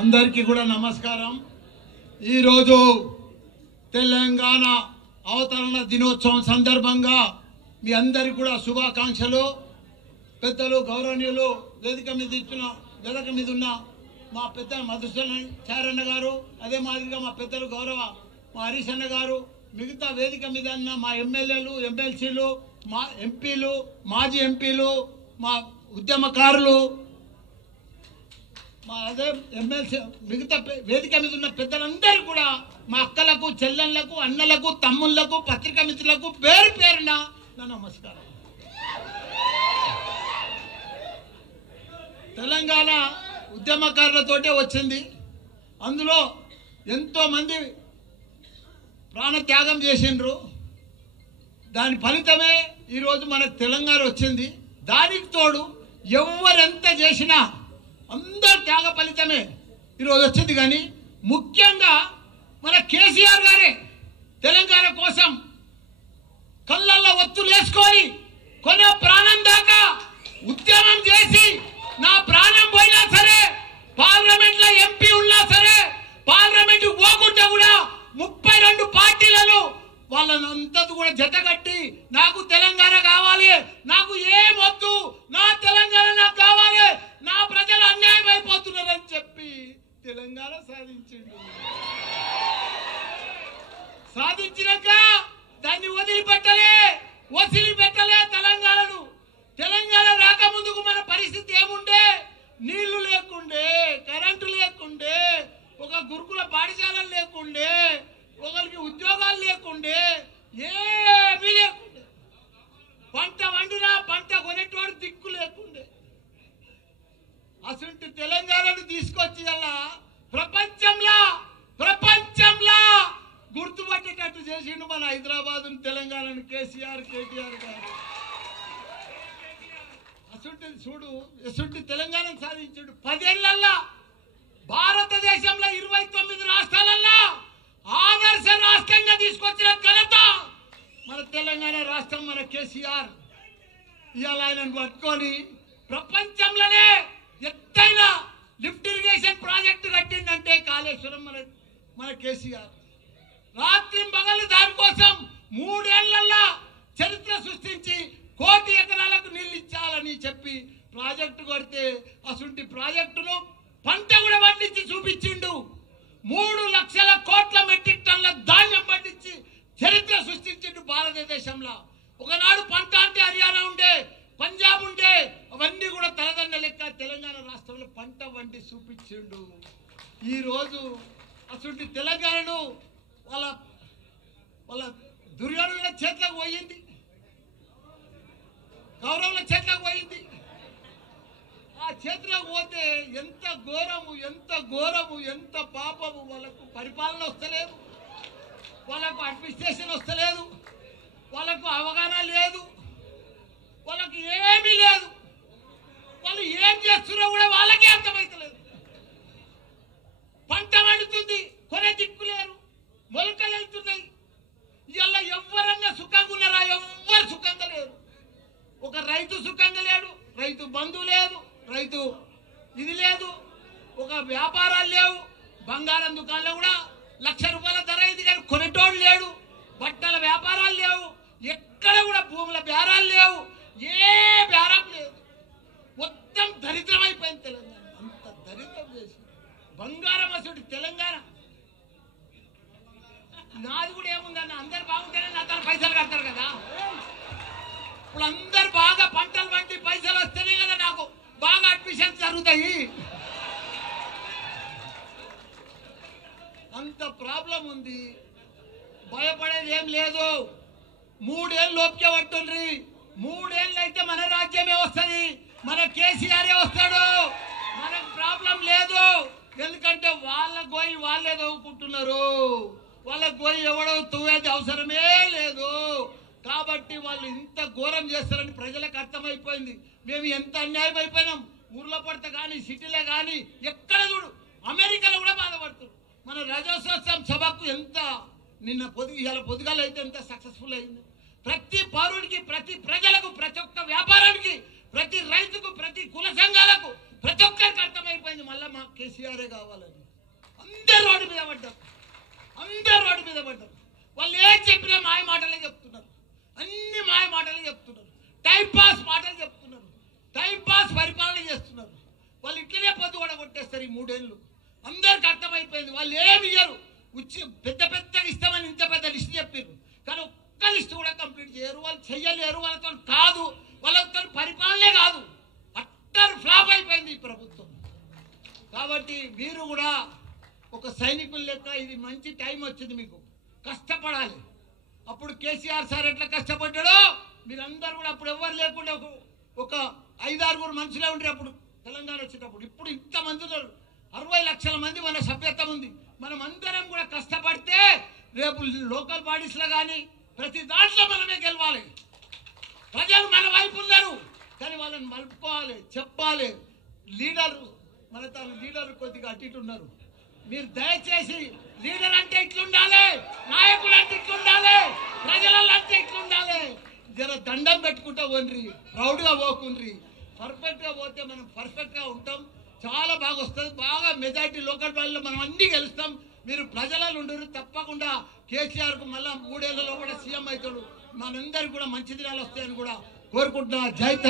అందరికీ కూడా నమస్కారం. ఈరోజు తెలంగాణ అవతరణ దినోత్సవం సందర్భంగా మీ అందరికీ కూడా శుభాకాంక్షలు. పెద్దలు గౌరవనీయులు వేదిక మీద ఉన్న మా పెద్ద మధుసూదన్ చారన్న గారు, అదే మాదిరిగా మా పెద్దలు గౌరవ మా హరీష్ అన్న గారు, మిగతా వేదిక మీద ఉన్న మా ఎమ్మెల్యేలు, ఎమ్మెల్సీలు, మా ఎంపీలు, మాజీ ఎంపీలు, మా ఉద్యమకారులు, మా అదే ఎమ్మెల్సీ, మిగతా వేదిక మీద ఉన్న పెద్దలందరూ కూడా మా అక్కలకు, చెల్లెళ్లకు, అన్నలకు, తమ్ముళ్లకు, పత్రికా మిత్రులకు పేరు పేరున నా నమస్కారం. తెలంగాణ ఉద్యమకారులతోటే వచ్చింది. అందులో ఎంతోమంది ప్రాణత్యాగం చేసిండ్రు. దాని ఫలితమే ఈరోజు మనకు తెలంగాణ వచ్చింది. దానికి తోడు ఎవరెంత చేసినా అందరు త్యాగ ఫలితమే ఈరోజు వచ్చింది. కానీ ముఖ్యంగా మన కేసీఆర్ గారే తెలంగాణ కోసం కళ్ళల్లో ఒత్తులు వేసుకొని కొన ప్రాణం దాకా ఉద్యమం చేసి, నా ప్రాణం పోయినా సరే, పార్లమెంట్ లో ఎంపీ ఉన్నా సరే, పార్లమెంట్ పోకుండా కూడా 32 పార్టీలను వాళ్ళంతా కూడా జతగట్టి నాకు తెలంగాణ కావాలి, నాకు ఏం వద్దు, నా తెలంగాణ నాకు కావాలి, నా ప్రజలు అన్యాయం అయిపోతున్నారని చెప్పి తెలంగాణ సాధించినాక దాన్ని వదిలిపెట్టలే తెలంగాణను. తెలంగాణ రాకముందుకు మన పరిస్థితి ఏముండే? నీళ్లు లేకుండే, కరెంటు లేకుండే, ఒక గురుకుల పాఠశాలలు లేకుండే, ఒకరికి ఉద్యోగాలు లేకుండే, ఏమీ లేకుండే. పంట వండినా పంట కొనేటోడు దిక్కు లేకుండే. అసలు తెలంగాణను తీసుకొచ్చి అలా ప్రపంచంలో గుర్తుపట్టేటట్టు చేసిండు మన హైదరాబాద్ తెలంగాణను కేసీఆర్, కేటీఆర్ గారు. అసలు తెలంగాణను సాధించాడు. 10 ఏళ్లలో భారతదేశంలో 29 రాష్ట్రాలలో ఆదర్శ రాష్ట్రంగా తీసుకొచ్చిన ఘనత మన తెలంగాణ రాష్ట్రం, మన కేసీఆర్. ఇవాళ ఆయనను పట్టుకొని ప్రపంచంలోనే ఎత్తైన లిఫ్ట్ ఇరిగేషన్ ప్రాజెక్టు కట్టిందంటే కాళేశ్వరం మన కేసీఆర్. రాత్రి పగలు దానికోసం 3 ఏళ్లలో చరిత్ర సృష్టించి 1 కోటి ఎకరాలకు నీళ్ళు ఇచ్చాలని చెప్పి ప్రాజెక్టు కొడితే అసలు ప్రాజెక్టును పంట కూడా పండించి చూపించిండు. 3 లక్షల కోట్ల మెట్రిక్ టన్ల ధాన్యం పండించి చరిత్ర సృష్టించిండు భారతదేశంలో. ఒకనాడు పంట అంటే హర్యానా ఉండే, పంజాబ్ ఉండే, అవన్నీ కూడా తలదండ లెక్క తెలంగాణ రాష్ట్రంలో పంట వండి చూపించిండు. ఈరోజు అసలు తెలంగాణను వాళ్ళ దుర్యోధనుల చేతులకు పోయింది, కౌరవుల చేతులకు పోయింది. ఆ చేతులకు పోతే ఎంత ఘోరము, ఎంత పాపము. వాళ్ళకు పరిపాలన వస్తలేదు, వాళ్ళకు అడ్మినిస్ట్రేషన్ వస్తలేదు, వాళ్ళకు అవగాహన లేదు, వాళ్ళకి ఏమీ లేదు. వాళ్ళు ఏం చేస్తున్నారో కూడా వాళ్ళకే అర్థమవుతలేదు. పంట వండుతుంది, కొనే దిక్కు లేరు, మొలకలు వెళ్తున్నాయి. ఇవాళ ఎవరన్నా సుఖంగా ఉన్నారా? ఎవ్వరు సుఖంగా లేరు. ఒక రైతు సుఖంగా లేడు, రైతు బంధువు లేదు, రైతు ఇది లేదు, ఒక వ్యాపారాలు లేవు. బంగారం దుకాణంలో కూడా 1,00,000 రూపాయల ధర ఇది కానీ కొనేటోడు లేడు. బట్టల వ్యాపారాలు లేవు, ఎక్కడ కూడా భూముల బేరాలు లేవు, ఏ బేరం లేదు. మొత్తం దరిద్రమైపోయింది తెలంగాణ. అంత దరిద్రం చేసి బంగారం అసలు తెలంగాణ. నాది కూడా ఏముందన్న, అందరు బాగుంటేనే నా తన పైసలు కడతారు కదా. ఇప్పుడు అందరు బాగా పంటలు పండి పైసలు వస్తేనే కదా నాకు బాగా అడ్మిషన్స్ జరుగుతాయి. అంత ప్రాబ్లం ఉంది. భయపడేది ఏం లేదు. 3 ఏళ్ళు లోపుకే పట్టుండ్రి. 3 ఏళ్ళు అయితే మన రాజ్యమే వస్తుంది, మన కేసీఆర్ వస్తాడు. మనకు ప్రాబ్లం లేదు. ఎందుకంటే వాళ్ళ గోయి వాళ్ళే తవ్వుకుంటున్నారు. వాళ్ళ గోయి ఎవడో తవ్వేది అవసరమే లేదు. కాబట్టి వాళ్ళు ఇంత ఘోరం చేస్తారని ప్రజలకు అర్థమైపోయింది. మేము ఎంత అన్యాయం అయిపోయినాం. ఊర్లో పడితే కానీ, సిటీలో కానీ, ఎక్కడ చూడు, అమెరికాలో కూడా బాధపడుతున్నారు. మన రాజోత్సవం సభకు ఎంత నిన్న పొద్దుగాల అయితే ఎంత సక్సెస్ఫుల్ అయింది. ప్రతి పౌరుడికి, ప్రతి ప్రజలకు, ప్రతి ఒక్క వ్యాపారానికి, ప్రతి కుల సంఘాలకు ప్రతి ఒక్కరికి అర్థమైపోయింది మళ్ళీ మా కేసీఆరే కావాలని. అందరు రోడ్డు మీద పడ్డారు, అందరు రోడ్డు మీద పడ్డారు. వాళ్ళు ఏం చెప్పినా మాయ మాటలే చెప్తున్నారు, అన్ని మాయ మాటలే చెప్తున్నారు, టైంపాస్ మాటలు చెప్తున్నారు, టైంపాస్ పరిపాలన చేస్తున్నారు. వాళ్ళు ఇట్లనే పొద్దు కూడా కొట్టేస్తారు ఈ 3 ఏళ్ళు. అందరికి అర్థమైపోయింది వాళ్ళు ఏమి ఇయ్యరు. పెద్ద పెద్దగా ఇస్తామని ఇంత పెద్ద లిస్ట్ చెప్పారు, కానీ ఒక్క లిస్ట్ కూడా కంప్లీట్ చేయరు. వాళ్ళు చెయ్యలేరు, వాళ్ళతో కాదు, వాళ్ళతో పరిపాలనే కాదు. అట్టర్ ఫ్లాప్ అయిపోయింది ఈ ప్రభుత్వం. కాబట్టి మీరు కూడా ఒక సైనికుల లెక్క ఇది మంచి టైం వచ్చింది, మీకు కష్టపడాలి. అప్పుడు కేసీఆర్ సార్ ఎట్లా కష్టపడ్డాడో మీరందరూ కూడా అప్పుడు ఎవరు లేకుండా ఒక 5-6 మనుషులే ఉండరు అప్పుడు తెలంగాణ వచ్చేటప్పుడు. ఇప్పుడు ఇంతమంది ఉన్నారు, 60 లక్షల మంది మన సభ్యత్వం ఉంది. మనం అందరం కూడా కష్టపడితే రేపు లోకల్ బాడీస్లో కానీ ప్రతి దాంట్లో మనమే గెలవాలి. ప్రజలు మన వైపు ఉన్నారు, కానీ వాళ్ళని మలుపుకోవాలి, చెప్పాలి. మన తన లీడర్ కొద్దిగా అటు ఇటు ఉన్నారు. మీరు దయచేసి లీడర్ అంటే ఇట్లుండాలి, నాయకులు అంటే ఇట్లుండాలి, ప్రజలలో అంటే ఇట్లుండాలి. జర దండం పెట్టుకుంటా పోండ్రి, ప్రౌడ్గా పోకుండ్రి. పర్ఫెక్ట్గా పోతే మనం పర్ఫెక్ట్గా ఉంటాం, చాలా బాగా వస్తుంది. బాగా మెజారిటీ లోకల్ బాడీలో మనం అన్నీ గెలుస్తాం. మీరు ప్రజలలో ఉండరు. తప్పకుండా కేసీఆర్కు మళ్ళీ 3 ఏళ్లలో కూడా సీఎం అవుతాడు. మనందరికీ కూడా మంచి దినాలు వస్తాయని కూడా కోరుకుంటున్నా. జై తెలంగాణ.